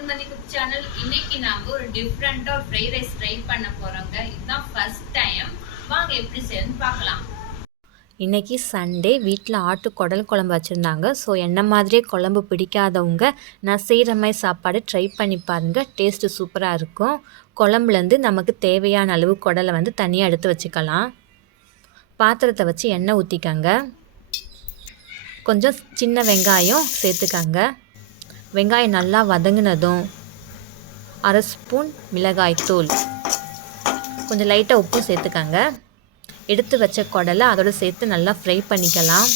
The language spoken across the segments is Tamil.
திருமதி குக் சேனல் இன்னைக்கு நாம ஒரு டிஃப்ரெண்டா ஃப்ரை ரைஸ் ட்ரை பண்ண போறோங்க. இதுதான் ஃபர்ஸ்ட் டைம் வாங்க எப்படி செய்யணும்னு பார்க்கலாம். இன்றைக்கி சண்டே வீட்டில் ஆட்டு குடல் குழம்பு வச்சுருந்தாங்க. ஸோ என்ன மாதிரியே குழம்பு பிடிக்காதவங்க நான் செய்கிற மாதிரி சாப்பாடு ட்ரை பண்ணி பாருங்கள் டேஸ்ட்டு சூப்பராக இருக்கும். குழம்புலேருந்து நமக்கு தேவையான அளவு குடலை வந்து தனியாக எடுத்து வச்சுக்கலாம். பாத்திரத்தை வச்சு எண்ணெய் ஊற்றிக்கங்க கொஞ்சம் சின்ன வெங்காயம் சேர்த்துக்கங்க. வெங்காயம் நல்லா வதங்கினதும் அரை ஸ்பூன் மிளகாய்த்தூள் கொஞ்சம் லைட்டாக உப்பு சேர்த்துக்கங்க. எடுத்து வச்ச குடலை அதோடு சேர்த்து நல்லா ஃப்ரை பண்ணிக்கலாம்.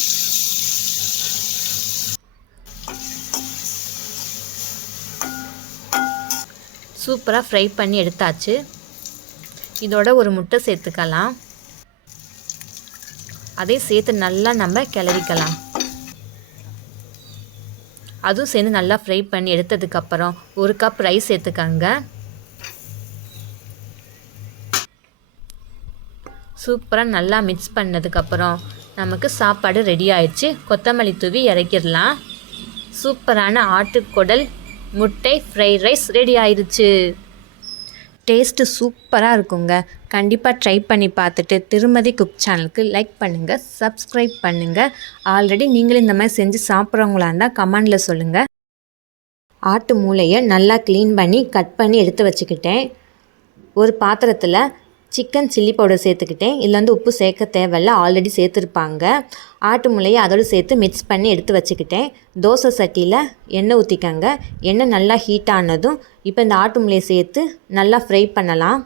சூப்பராக ஃப்ரை பண்ணி எடுத்தாச்சு. இதோட ஒரு முட்டை சேர்த்துக்கலாம். அதையும் சேர்த்து நல்லா நம்ம கிளறிக்கலாம். அதுவும் சேர்ந்து நல்லா ஃப்ரை பண்ணி எடுத்ததுக்கப்புறம் ஒரு கப் ரைஸ் சேர்த்துக்கங்க. சூப்பராக நல்லா மிக்ஸ் பண்ணதுக்கப்புறம் நமக்கு சாப்பாடு ரெடி ஆயிடுச்சு. கொத்தமல்லி தூவி இறக்கிடலாம். சூப்பரான ஆட்டுக்குடல் முட்டை ஃப்ரைட் ரைஸ் ரெடி ஆயிடுச்சு டேஸ்ட்டு சூப்பராக இருக்குங்க. கண்டிப்பாக ட்ரை பண்ணி பார்த்துட்டு திருமதி குக் சேனலுக்கு லைக் பண்ணுங்கள் சப்ஸ்கிரைப் பண்ணுங்கள் ஆல்ரெடி நீங்களும் இந்த மாதிரி செஞ்சு சாப்பிட்றவங்களா இருந்தால் கமெண்டில் சொல்லுங்கள் ஆட்டு மூளையை நல்லா க்ளீன் பண்ணி கட் பண்ணி எடுத்து வச்சுக்கிட்டேன். ஒரு பாத்திரத்தில் சிக்கன் சில்லி பவுடர் சேர்த்துக்கிட்டேன். இதில் வந்து உப்பு சேர்க்க தேவையில்ல. ஆல்ரெடி சேர்த்துருப்பாங்க. ஆட்டு முளையை அதோடு சேர்த்து மிக்ஸ் பண்ணி எடுத்து வச்சுக்கிட்டேன். தோசை சட்டியில் எண்ணெய் ஊற்றிக்கங்க எண்ணெய் நல்லா ஹீட் ஆனதும் இப்போ இந்த ஆட்டு முளையை சேர்த்து நல்லா ஃப்ரை பண்ணலாம்.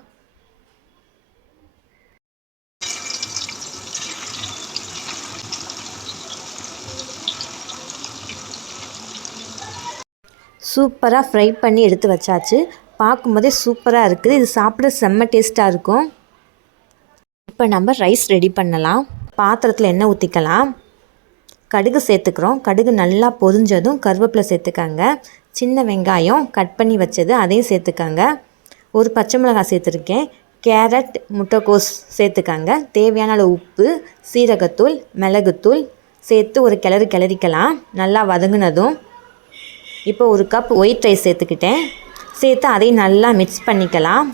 சூப்பராக ஃப்ரை பண்ணி எடுத்து வச்சாச்சு. பார்க்கும்போதே சூப்பராக இருக்குது. இது சாப்பிட செம்ம டேஸ்ட்டாக இருக்கும். இப்போ நம்ம ரைஸ் ரெடி பண்ணலாம். பாத்திரத்தில் எண்ணெய் ஊற்றிக்கலாம் கடுகு சேர்த்துக்கிறோம். கடுகு நல்லா பொரிஞ்சதும் கருவேப்பிலை சேர்த்துக்காங்க. சின்ன வெங்காயம் கட் பண்ணி வச்சது அதையும் சேர்த்துக்காங்க. ஒரு பச்சை மிளகாய் சேர்த்துருக்கேன். கேரட் முட்டைக்கோஸ் சேர்த்துக்காங்க. தேவையான அளவு உப்பு சீரகத்தூள் மிளகுத்தூள் சேர்த்து ஒரு கிளறு கிளறிக்கலாம். நல்லா வதங்கினதும் இப்போ ஒரு கப் ஒயிட் ரைஸ் சேர்த்துக்கிட்டேன். சேர்த்து அதையும் நல்லா மிக்ஸ் பண்ணிக்கலாம்.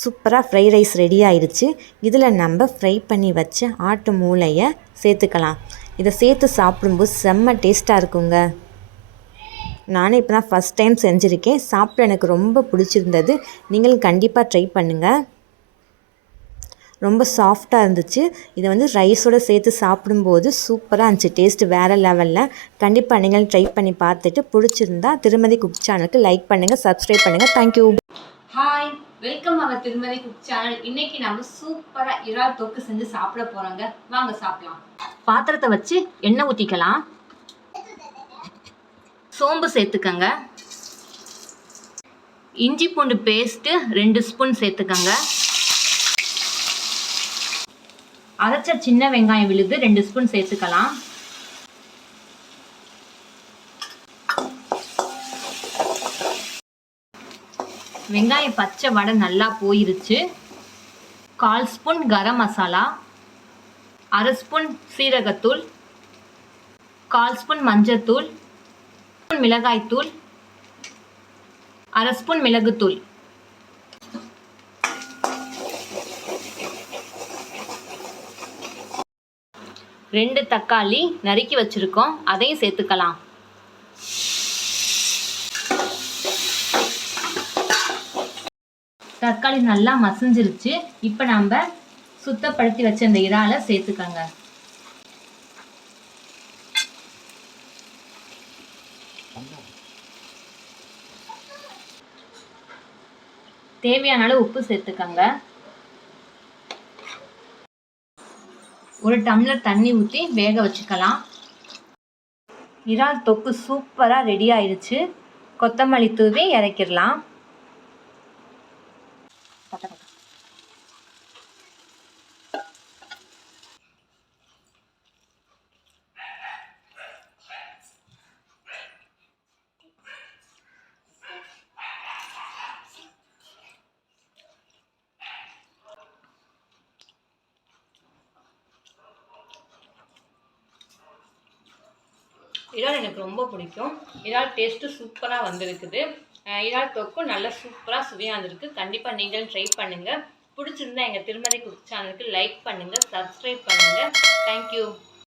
சூப்பராக ஃப்ரை ரைஸ் ரெடி ஆயிடுச்சு இதில் நம்ம ஃப்ரை பண்ணி வச்ச ஆட்டு மூளையை சேர்த்துக்கலாம். இதை சேர்த்து சாப்பிடும்போது செம்ம டேஸ்ட்டாக இருக்குங்க. நானும் இப்போ தான் ஃபஸ்ட் டைம் செஞ்சுருக்கேன். சாப்பிட எனக்கு ரொம்ப பிடிச்சிருந்தது. நீங்களும் கண்டிப்பாக ட்ரை பண்ணுங்கள் ரொம்ப சாஃப்டாக இருந்துச்சு. இதை வந்து ரைஸோடு சேர்த்து சாப்பிடும்போது சூப்பராக இருந்துச்சு. டேஸ்ட்டு வேறு லெவலில் கண்டிப்பாக நீங்களும் ட்ரை பண்ணி பார்த்துட்டு பிடிச்சிருந்தா திருமதி குக் சேனலுக்கு லைக் பண்ணுங்கள் சப்ஸ்கிரைப் பண்ணுங்கள் தேங்க்யூ ஹாய் வெல்கம் அவர் திருமதி குக் சேனல் இன்னைக்கு நம்ம சூப்பரா இறால் தொக்கு செஞ்சு சாப்பிட போறோங்க. வாங்க சாப்பிடலாம். பாத்திரத்தை வச்சு எண்ணெய் ஊற்றிக்கலாம் சோம்பு சேர்த்துக்கங்க. இஞ்சி பூண்டு பேஸ்ட்டு ரெண்டு ஸ்பூன் சேர்த்துக்கங்க. அரைச்ச சின்ன வெங்காயம் விழுது ரெண்டு ஸ்பூன் சேர்த்துக்கலாம். வெங்காயம் பச்சை வடை நல்லா போயிருச்சு. கால் ஸ்பூன் கரம் மசாலா அரை ஸ்பூன் சீரகத்தூள் கால் ஸ்பூன் மஞ்சத்தூள் ஸ்பூன் மிளகாய்த்தூள் அரை ஸ்பூன் மிளகுத்தூள். ரெண்டு தக்காளி நறுக்கி வச்சுருக்கோம். அதையும் சேர்த்துக்கலாம். தக்காளி நல்லா மசிஞ்சிருச்சு. இப்போ நம்ம சுத்தப்படுத்தி வச்ச இந்த இறாலை சேர்த்துக்கோங்க. தேவையான அளவு உப்பு சேர்த்துக்கோங்க. ஒரு டம்ளர் தண்ணி ஊற்றி வேக வச்சுக்கலாம். இறால் தொக்கு சூப்பராக ரெடி ஆயிடுச்சு கொத்தமல்லி தூவி இறக்கிடலாம். பட்டை பட்டை இறால் எனக்கு ரொம்ப பிடிக்கும். இதால் டேஸ்ட்டு சூப்பராக வந்திருக்குது. இறால் தொக்கும் நல்லா சூப்பராக சுவையாக இருந்திருக்கு கண்டிப்பாக நீங்களும் ட்ரை பண்ணுங்கள் பிடிச்சிருந்தா எங்கள் திருமதி குக் சேனலுக்கு லைக் பண்ணுங்கள் சப்ஸ்கிரைப் பண்ணுங்கள் தேங்க்யூ